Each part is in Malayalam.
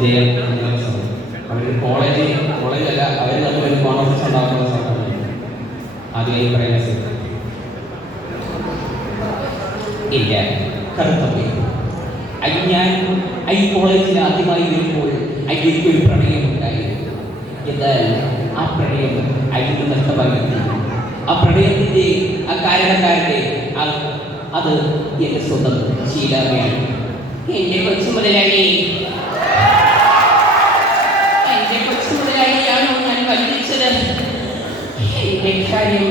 ജയം അവർ കോളേജല്ല അവർ തമ്മിലൊരു കോൺഫറൻസ് ഉണ്ടാക്കുന്ന സമയമാണ് ആദ്യമായി പറയുന്നത്. ഇല്ല കറുത്തമ്മേ, ഞാൻ ഈ കോളേജിൽ ആദ്യമായി വരുമ്പോൾ എനിക്കൊരു പ്രണയമുണ്ടായി. എന്നാൽ ആ പ്രണയം അഴിഞ്ഞു നഷ്ടമായി. ആ പ്രണയത്തിൻ്റെ ആ കാരണക്കാരൻ്റെ അത് എൻ്റെ സ്വന്തം ശീലമാണ്. എൻ്റെ കൊച്ചു മുതലാളിയാണോ ഞാൻ വഞ്ചിച്ചത്? എൻ്റെ കാര്യം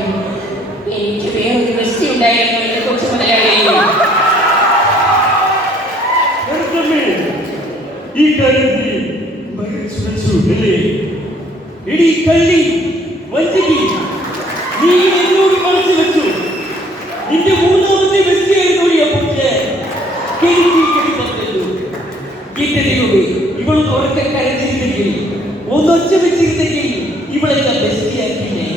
എനിക്ക് വേറൊരു വ്യക്തി ഉണ്ടായിരുന്നു. എൻ്റെ കൊച്ചു മുതലാളിയോ ഈ കാര്യത്തിൽ എടി കള്ളി വഞ്ചിക്ക്, നീ എന്നോട് മനസ്സ് വെച്ചു. നിന്റെ മൂന്നാമത്തെ വ്യക്തിയായിരുന്നു. ഇവള് ഉറക്കെ കരഞ്ഞിരുന്നെങ്കിൽ, ഒന്നൊച്ച വെച്ചിരുന്നെങ്കിൽ ഇവളെല്ലാം ബെസ്റ്റിയാക്കിയില്ലേ?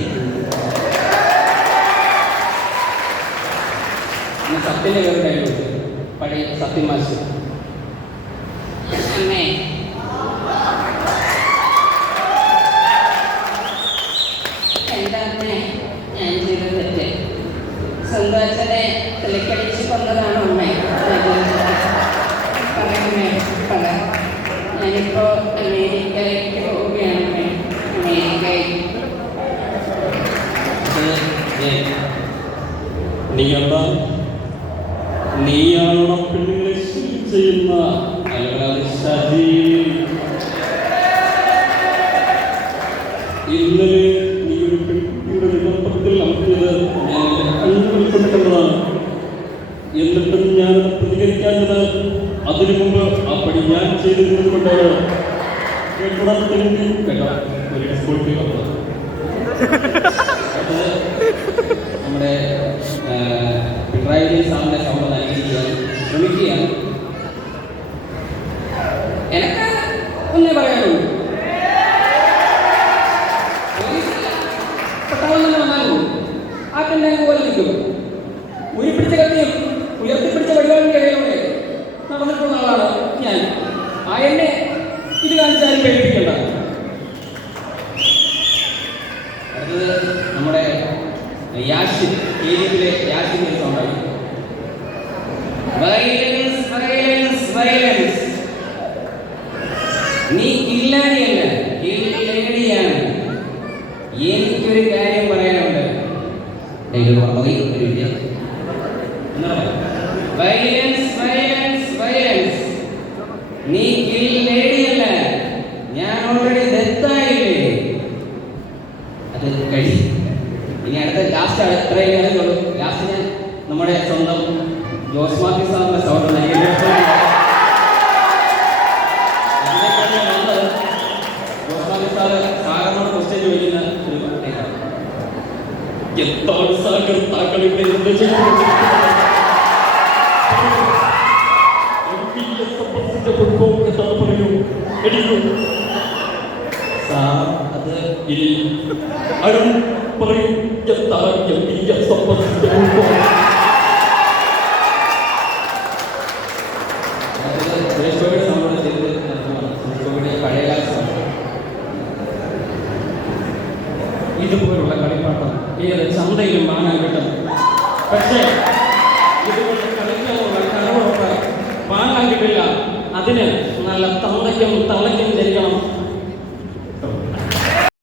സത്യന്റെ പേരുണ്ടായിരുന്നു പഴയ സത്യമാശ്. ഞാൻ ചെയ്ത തെറ്റ് സ്വന്തം അച്ഛനെ തലക്കടിച്ച് കൊന്നതാണ് അമ്മേ. പറയുന്നേ പറ. ഞാനിപ്പോ അമേരിക്കയിലേക്ക് പോവുകയാണ്. നീയാണോ പെണ്ണുങ്ങളെ ചെയ്യുന്ന ഇന്നലെ നീ ഒരു പെൺകുട്ടിയുടെ നിലപ്പത്തിൽ അമർത്തിയത് ഞാൻ കണ്ടുപിടിക്കപ്പെട്ടതാണ്. എന്നിട്ടും ഞാൻ പ്രതികരിക്കാഞ്ഞത് അതിനു മുമ്പ് ആ പടി ഞാൻ ചെയ്തിരുന്നത് കൊണ്ടാണ്. നമ്മുടെ പിണറായി വിജയൻ സാറിന്റെ ശബ്ദം നൽകിയിരിക്കാൻ ശ്രമിക്കുകയാണ്. എനിക്ക് ഒന്നേ പറയാനുള്ളൂ, പെട്ടെന്ന് വന്നാലും ആ കന്നെ പോലെ നിൽക്കും. ഉയർപ്പിടിച്ച കത്തിയും ഉയർത്തിപ്പിടിച്ച വടിവാളിന്റെ ഇടയിലൂടെ നടന്നിട്ടുള്ള ആളാണ് ഞാൻ. ആ എന്നെ ഇത് കാണിച്ചാലും പേടിപ്പിക്കേണ്ട. അടുത്തത് നമ്മുടെ യാഷിൻ, ഏരിയയിലെ യാഷിന്റെ സൗണ്ടാണ്. Violence violence violence. നീ കില്ലാടിയല്ല, കില്ലേടിയാണ്. എനിക്കൊരു കാര്യം പറയാനുണ്ട്. Violence violence violence. നീ കില്ലേടിയല്ല, ഞാൻ ഓൾറെഡി ഡെത്തായില്ലേ. അത് കഴി. ഇനി അടുത്ത ലാസ്റ്റ് എത്രയും അറിയുള്ളൂ. ലാസ്റ്റ് ഞാൻ നമ്മുടെ സ്വന്തം ജോസ് മാത്യു സാറിന്റെ സൗണ്ട് നൽകി. ജോസ് മാത്യു സാറ് സാറിനോട് ക്വസ്റ്റ്യൻ ചോദിക്കുന്ന ഒരു എന്താണ് സാഗർ താങ്കളുടെ അത് അരുൺ പറയും. ഇതുപോലുള്ള കളിപ്പാട്ടം ഏത് ചന്തയിലും വാങ്ങാൻ കിട്ടും. പക്ഷേ ഇതുപോലെ കളിക്കാനുള്ള കഴിവുള്ള വാങ്ങാൻ കിട്ടില്ല. അതിന് നല്ല തന്തയ്ക്കും തളയ്ക്കും ധരിക്കണം.